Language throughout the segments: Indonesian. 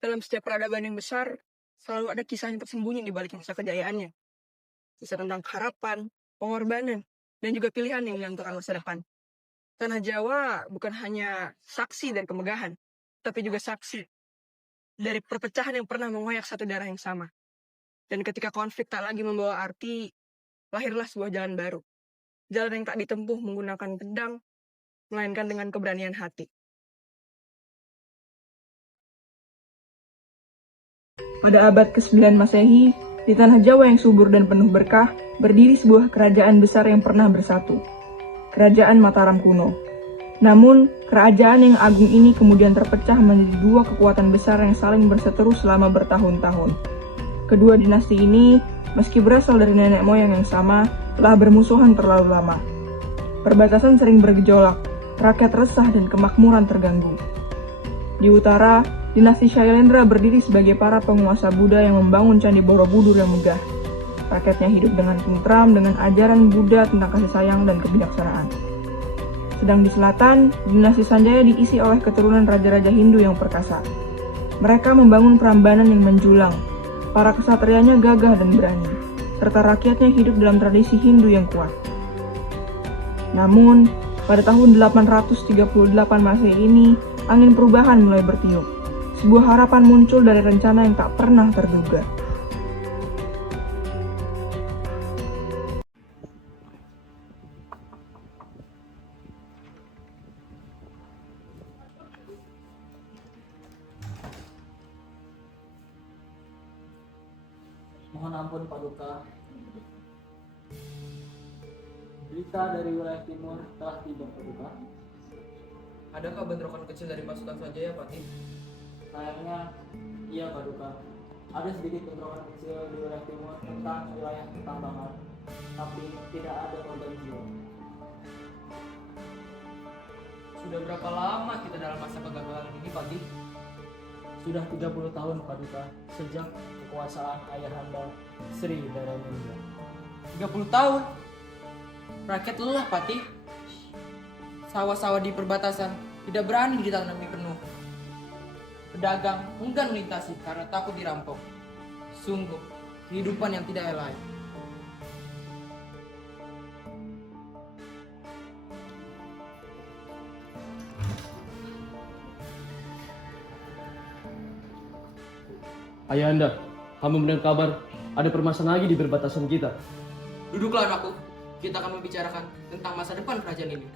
Dalam setiap peradaban yang besar, selalu ada kisah yang tersembunyi di balik kisah kejayaannya. Kisah tentang harapan, pengorbanan, dan juga pilihan yang menentukan masa depan. Tanah Jawa bukan hanya saksi dari kemegahan, tapi juga saksi dari perpecahan yang pernah mengoyak satu darah yang sama. Dan ketika konflik tak lagi membawa arti, lahirlah sebuah jalan baru. Jalan yang tak ditempuh menggunakan pedang, melainkan dengan keberanian hati. Pada abad ke-9 Masehi, di tanah Jawa yang subur dan penuh berkah, berdiri sebuah kerajaan besar yang pernah bersatu. Kerajaan Mataram kuno. Namun, kerajaan yang agung ini kemudian terpecah menjadi dua kekuatan besar yang saling berseteru selama bertahun-tahun. Kedua dinasti ini, meski berasal dari nenek moyang yang sama, telah bermusuhan terlalu lama. Perbatasan sering bergejolak, rakyat resah dan kemakmuran terganggu. Di utara, dinasti Shailendra berdiri sebagai para penguasa Buddha yang membangun Candi Borobudur yang megah. Rakyatnya hidup dengan tentram dengan ajaran Buddha tentang kasih sayang dan kebijaksanaan. Sedang di selatan, dinasti Sanjaya diisi oleh keturunan raja-raja Hindu yang perkasa. Mereka membangun Prambanan yang menjulang. Para kesatrianya gagah dan berani, serta rakyatnya hidup dalam tradisi Hindu yang kuat. Namun, pada tahun 838 Masehi ini, angin perubahan mulai bertiup. Sebuah harapan muncul dari rencana yang tak pernah terduga. Mohon ampun Paduka. Berita dari wilayah timur telah tiba Paduka. Adakah bentrokan kecil dari pasukan Sanjaya, Patih? Sayangnya, iya Paduka. Ada sedikit bentrokan kecil di wilayah timur tentang wilayah pertambangan, tapi tidak ada korban jiwa. Sudah berapa lama kita dalam masa kegagalan ini, Patih? Sudah 30 tahun Paduka, sejak kekuasaan Ayahanda Sri Dharamendra. 30 tahun? Rakyat lelah, Patih. Sawah-sawah di perbatasan tidak berani ditanami penuh. Pedagang enggan melintasi karena takut dirampok. Sungguh, kehidupan yang tidak elok. Ayahanda, kami mendengar kabar ada permasalahan lagi di perbatasan kita. Duduklah anakku, kita akan membicarakan tentang masa depan kerajaan ini.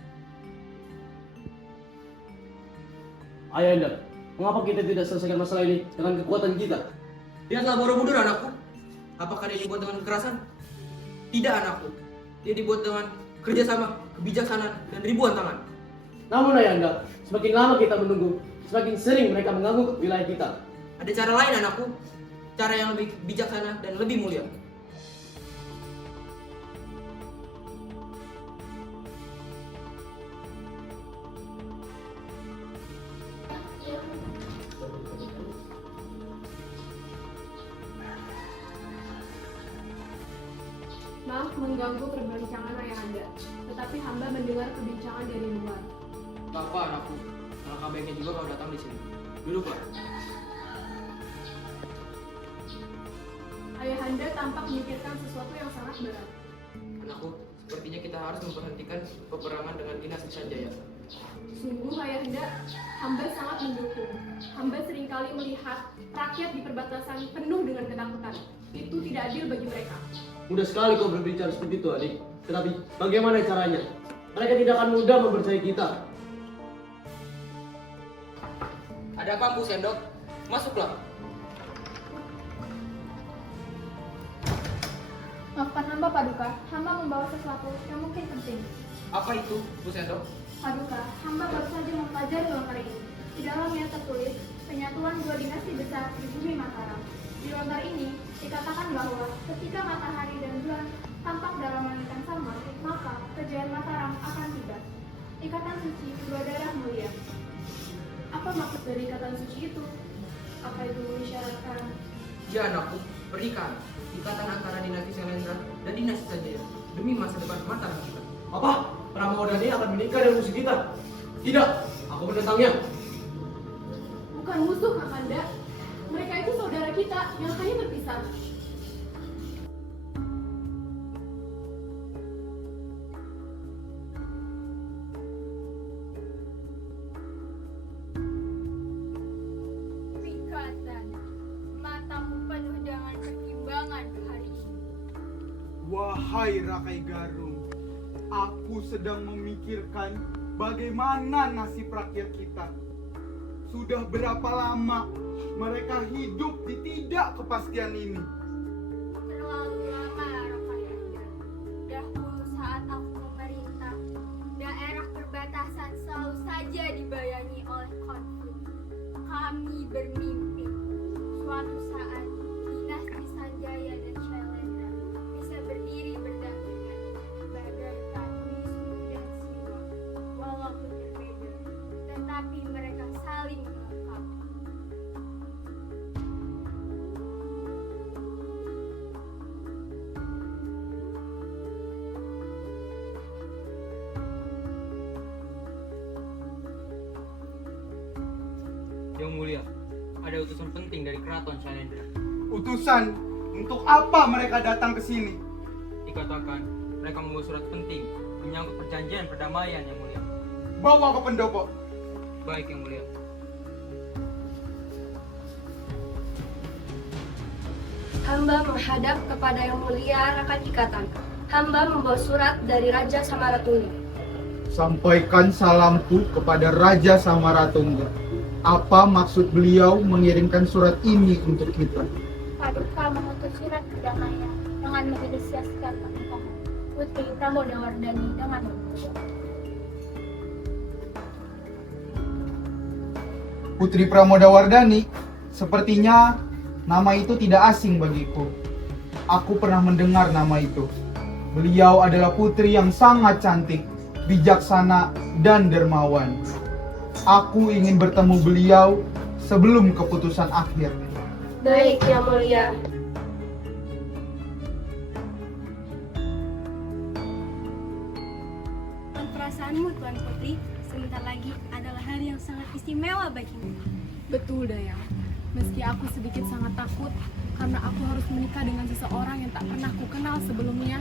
Ayahanda, mengapa kita tidak selesaikan masalah ini dengan kekuatan kita? Lihatlah Borobudur anakku. Apakah dia dibuat dengan kekerasan? Tidak anakku. Dia dibuat dengan kerjasama, kebijaksanaan, dan ribuan tangan. Namun Ayahanda, semakin lama kita menunggu, semakin sering mereka mengganggu wilayah kita. Ada cara lain anakku. Cara yang lebih bijaksana dan lebih mulia. Maaf mengganggu perbincangan Ayahanda, tetapi hamba mendengar perbincangan dari luar. Tak apa anakku. Alangkah baiknya juga kau datang di sini. Duduklah. Ayahanda tampak memikirkan sesuatu yang sangat berat. Anakku, sepertinya kita harus memberhentikan peperangan dengan dinasti Sanjaya. Sungguh Ayahanda, hamba sangat mendukung. Hamba seringkali melihat rakyat di perbatasan penuh dengan ketakutan. Itu tidak adil bagi mereka. Mudah sekali kau berbicara seperti itu, adik. Tetapi bagaimana caranya? Mereka tidak akan mudah mempercayai kita. Ada apa, Bu Sendok? Masuklah. Maafkan hamba Paduka, hamba membawa sesuatu yang mungkin penting. Apa itu, Bu Sendok? Paduka, hamba baru saja mempelajari lontar ini. Di dalamnya tertulis penyatuan dua dinasti besar di bumi Mataram. Di lontar ini dikatakan bahwa ketika matahari dan bulan tampak dalam langit yang sama, maka kejayaan Mataram akan tiba. Ikatan suci dua darah mulia. Apa maksud dari ikatan suci itu? Apa itu mengisyaratkan? Ya anakku, pernikahan. Ikatan antara dinasti Shailendra dan dinasti Sanjaya demi masa depan Mataram kita. Apa? Pramodani akan menikah dengan musuh kita? Tidak, aku menentangnya. Bukan musuh, Kakanda. Mereka itu saudara kita yang akhirnya berpisah. Pikatan, matamu penuh dengan pertimbangan hari ini. Wahai Rakai Garung, aku sedang memikirkan bagaimana nasib rakyat kita. Sudah berapa lama mereka hidup di tidak kepastian ini? Terlalu lama, Rakayanda. Dahulu saat aku memerintah, daerah perbatasan selalu saja dibayangi oleh konflik. Kami bermimpi suatu saat dinasti Sanjaya dan Shailendra bisa berdiri berdampingan bagaikan Wisnu dan Siwa. Walaupun berbeda, tetapi mereka saling melengkapi. Yang mulia, ada utusan penting dari keraton Shailendra. Utusan, untuk apa mereka datang ke sini? Dikatakan mereka membawa surat penting menyangkut perjanjian perdamaian yang mulia. Bawa ke pendopo. Baik yang mulia. Hamba menghadap kepada Yang Mulia Raka Cikatan. Hamba membawa surat dari Raja Samaratungga. Sampaikan salamku kepada Raja Samaratungga. Apa maksud beliau mengirimkan surat ini untuk kita? Paduka mengutus surat perdamaian dengan menginisiasikan pernikahan Putri Pramodawardhani dengan Prabowo. Putri Pramodawardhani, sepertinya nama itu tidak asing bagiku. Aku pernah mendengar nama itu. Beliau adalah putri yang sangat cantik, bijaksana, dan dermawan. Aku ingin bertemu beliau sebelum keputusan akhir. Baik, Yang Mulia. Dan perasaanmu, Tuan Putri, sebentar lagi adalah hari yang sangat istimewa bagimu. Betul, Dayang. Meski aku sedikit sangat takut karena aku harus menikah dengan seseorang yang tak pernah ku kenal sebelumnya.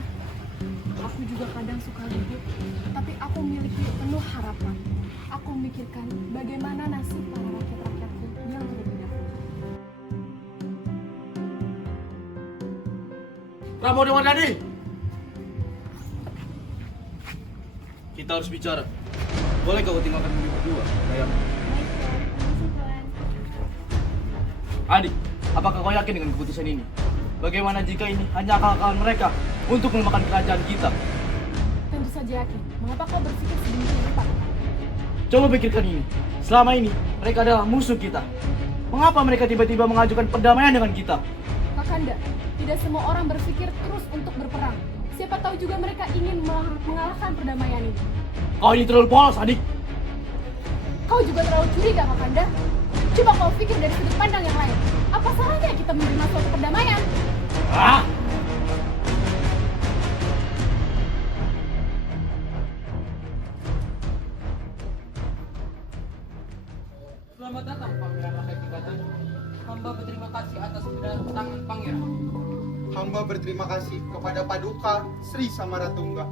Aku juga kadang suka gugup, tapi aku memiliki penuh harapan. Aku memikirkan bagaimana nasib para rakyat-rakyatku yang terlebih dahulu. Pramodawardhani! Kita harus bicara. Boleh kau tinggalkan kami berdua, Dayang? Baik, Tuan. Permisi, Tuan. Adik, apakah kau yakin dengan keputusan ini? Bagaimana jika ini hanya akal-akalan mereka untuk melemahkan kerajaan kita? Tentu saja yakin. Mengapa kau berpikir sedemikian rupa? Coba pikirkan ini. Selama ini, mereka adalah musuh kita. Mengapa mereka tiba-tiba mengajukan perdamaian dengan kita? Kakanda, tidak semua orang berpikir terus untuk berperang. Siapa tahu juga mereka ingin mengalahkan perdamaian ini. Kau ini terlalu polos, adik. Kau juga terlalu curiga, Kakanda. Coba kau pikir dari sudut pandang yang lain. Apa salahnya kita menerima suatu perdamaian? Ah! Selamat datang Pangeran Rakai Cikatan. Hamba berterima kasih atas kedatangan Pangeran. Hamba berterima kasih kepada Paduka Sri Samaratungga.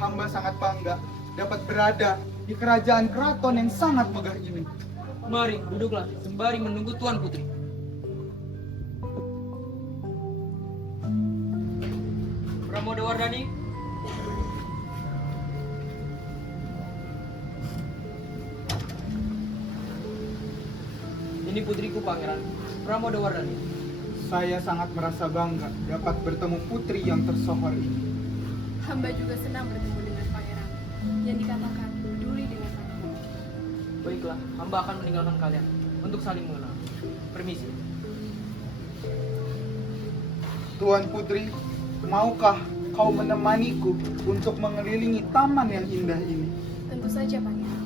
Hamba sangat bangga dapat berada di kerajaan keraton yang sangat megah ini. Mari duduklah sembari menunggu Tuan Putri. Pramodawardhani, ini putriku Pangeran Pramodawardhani. Saya sangat merasa bangga dapat bertemu putri yang tersohor ini. Hamba juga senang bertemu dengan pangeran yang dikatakan peduli dengan hatimu. Baiklah, hamba akan meninggalkan kalian untuk saling mengenal. Permisi. Tuan Putri, maukah kau menemaniku untuk mengelilingi taman yang indah ini? Tentu saja, pangeran.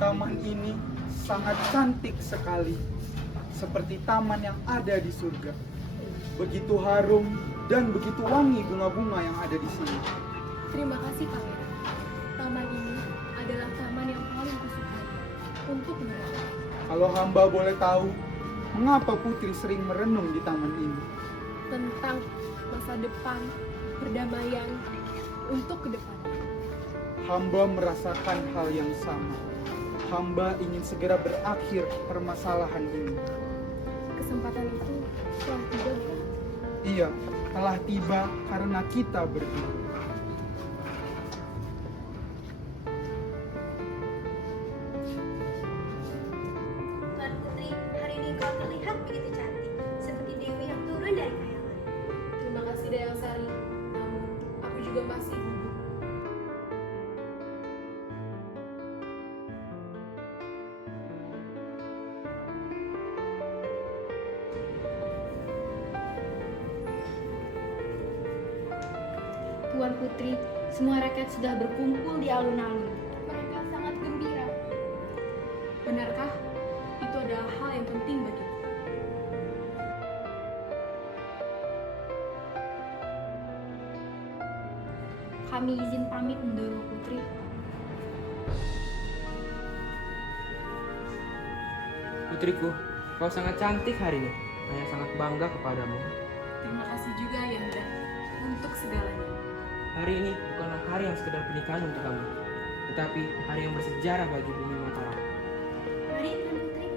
Taman ini sangat cantik sekali, seperti taman yang ada di surga. Begitu harum dan begitu wangi bunga-bunga yang ada di sini. Terima kasih, pangeran. Taman ini adalah taman yang paling kusukai. Kalau hamba boleh tahu, mengapa Putri sering merenung di taman ini? Tentang masa depan, perdamaian, untuk ke depan. Hamba merasakan hal yang sama. Hamba ingin segera berakhir permasalahan ini. Kesempatan itu telah tiba, bukan? Iya, telah tiba karena kita berdua. Tuan Putri, hari ini kau terlihat begitu cantik, seperti dewi yang turun dari kayangan. Terima kasih Dayang Sari. Namun, aku juga masih gugup. Tuan Putri, semua rakyat sudah berkumpul di alun-alun. Mereka sangat gembira. Benarkah? Itu adalah hal yang penting bagiku. Kami izin pamit Ndoro Putri. Putriku, kau sangat cantik hari ini. Saya sangat bangga kepadamu. Terima kasih juga Yanda untuk segalanya. Hari ini bukanlah hari yang sekedar pernikahan untuk kamu, tetapi hari yang bersejarah bagi bumi Mataram. Mari Tuan Putri.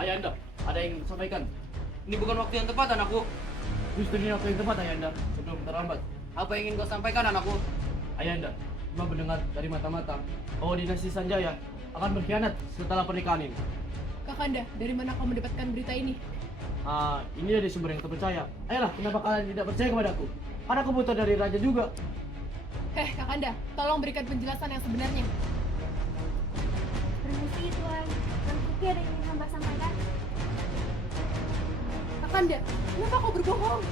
Ayanda, ada yang ingin disampaikan. Ini bukan waktu yang tepat, anakku. Justru ini waktu yang tepat, Ayanda, sebelum terlambat. Apa yang ingin kau sampaikan, anakku? Ayanda, cuma mendengar dari mata-mata bahwa dinasti Sanjaya akan berkhianat setelah pernikahan ini. Kakanda, dari mana kau mendapatkan berita ini? Ini dari sumber yang terpercaya. Ayolah, kenapa kalian tidak percaya kepadaku? Karena aku butuh dari raja juga. Kakanda, tolong berikan penjelasan yang sebenarnya. Permisi Tuan, Tuan Putri ada yang ingin hamba sampaikan? Kakanda, kenapa kau berbohong?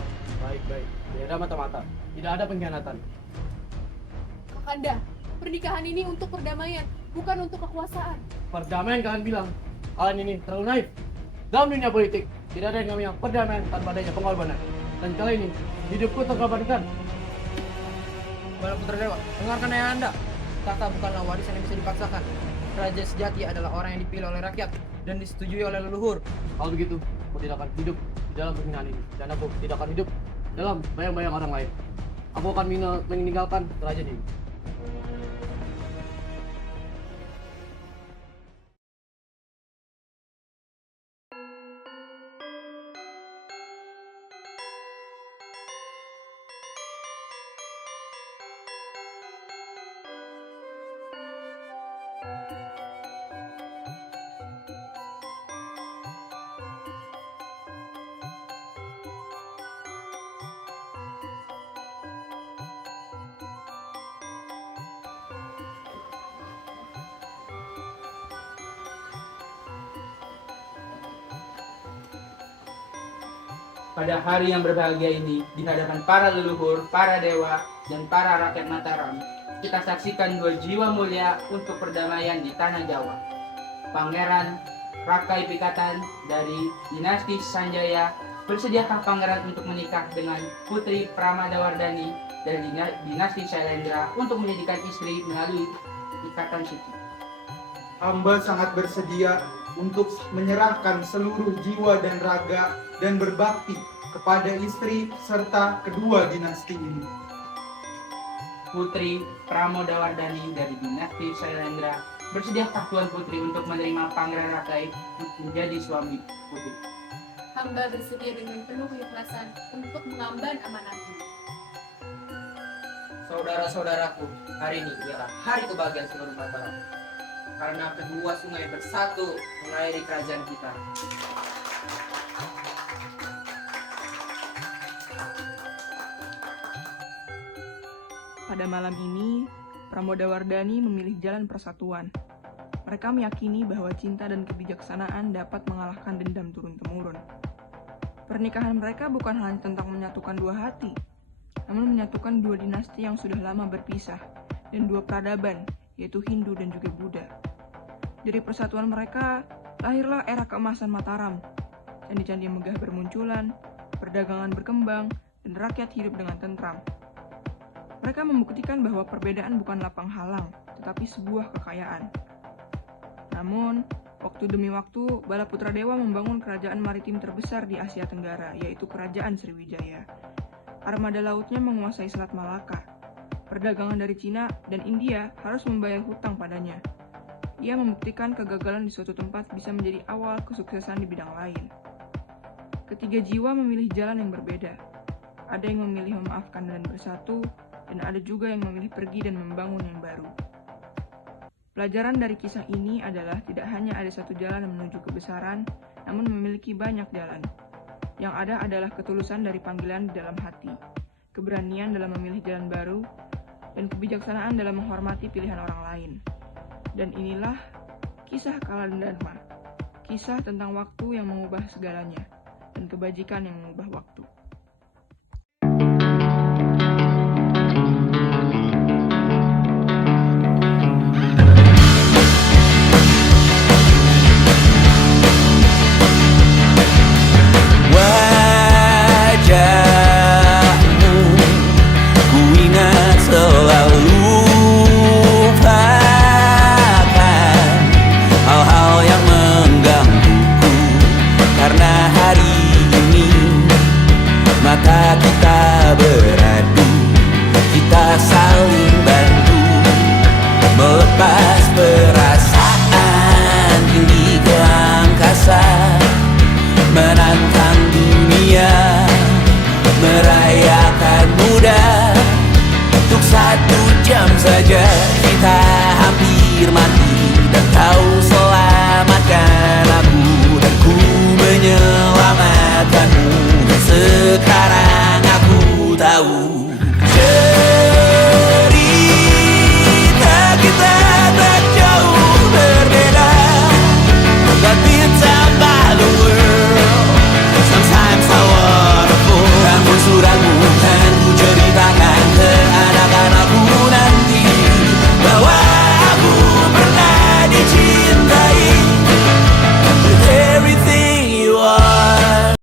Baik. Tidak ada mata-mata. Tidak ada pengkhianatan. Kakanda, pernikahan ini untuk perdamaian, bukan untuk kekuasaan. Perdamaian kalian bilang. Kalian ini terlalu naif. Dalam dunia politik, tidak ada yang namanya perdamaian tanpa adanya pengorbanan. Dan kali ini, hidupku terkorbankan. Bala Putra Dewa, dengarkan ayah Anda. Tahta bukanlah warisan yang bisa dipaksakan. Raja sejati adalah orang yang dipilih oleh rakyat dan disetujui oleh leluhur. Kalau begitu, aku tidak akan hidup di dalam penghinaan ini. Dan aku tidak akan hidup dalam bayang-bayang orang lain. Aku akan meninggalkan kerajaan ini. Pada hari yang berbahagia ini, di hadapan para leluhur, para dewa, dan para rakyat Mataram, kita saksikan dua jiwa mulia untuk perdamaian di tanah Jawa. Pangeran Rakai Pikatan dari dinasti Sanjaya, bersediakah pangeran untuk menikah dengan Putri Pramadawardhani dari dinasti Shailendra untuk menjadikan istri melalui ikatan suci? Hamba sangat bersedia untuk menyerahkan seluruh jiwa dan raga dan berbakti kepada istri serta kedua dinasti ini. Putri Pramodawardhani dari dinasti Shailendra, bersediakah Tuan Putri untuk menerima Pangeran Rakai menjadi suami Putri? Hamba bersedia dengan penuh keikhlasan untuk mengemban amanah ini. Saudara-saudaraku, hari ini ialah hari kebahagiaan seluruh Mataram. Karena kedua sungai bersatu mengairi kerajaan kita. Pada malam ini, Pramodawardhani memilih jalan persatuan. Mereka meyakini bahwa cinta dan kebijaksanaan dapat mengalahkan dendam turun-temurun. Pernikahan mereka bukan hanya tentang menyatukan dua hati, namun menyatukan dua dinasti yang sudah lama berpisah dan dua peradaban, yaitu Hindu dan juga Buddha. Dari persatuan mereka, lahirlah era keemasan Mataram. Candi-candi megah bermunculan, perdagangan berkembang, dan rakyat hidup dengan tentram. Mereka membuktikan bahwa perbedaan bukanlah penghalang, tetapi sebuah kekayaan. Namun, waktu demi waktu, Balaputra Dewa membangun kerajaan maritim terbesar di Asia Tenggara, yaitu Kerajaan Sriwijaya. Armada lautnya menguasai Selat Malaka. Perdagangan dari Cina dan India harus membayar hutang padanya. Ia membuktikan kegagalan di suatu tempat bisa menjadi awal kesuksesan di bidang lain. Ketiga jiwa memilih jalan yang berbeda. Ada yang memilih memaafkan dan bersatu, dan ada juga yang memilih pergi dan membangun yang baru. Pelajaran dari kisah ini adalah tidak hanya ada satu jalan menuju kebesaran, namun memiliki banyak jalan. Yang ada adalah ketulusan dari panggilan di dalam hati, keberanian dalam memilih jalan baru, dan kebijaksanaan dalam menghormati pilihan orang lain. Dan inilah kisah Kala dan Dharma, kisah tentang waktu yang mengubah segalanya, dan kebajikan yang mengubah waktu. Saja kita hampir mati, dan kau selamatkan aku, dan ku menyelamatkanmu. Dan sekarang aku tahu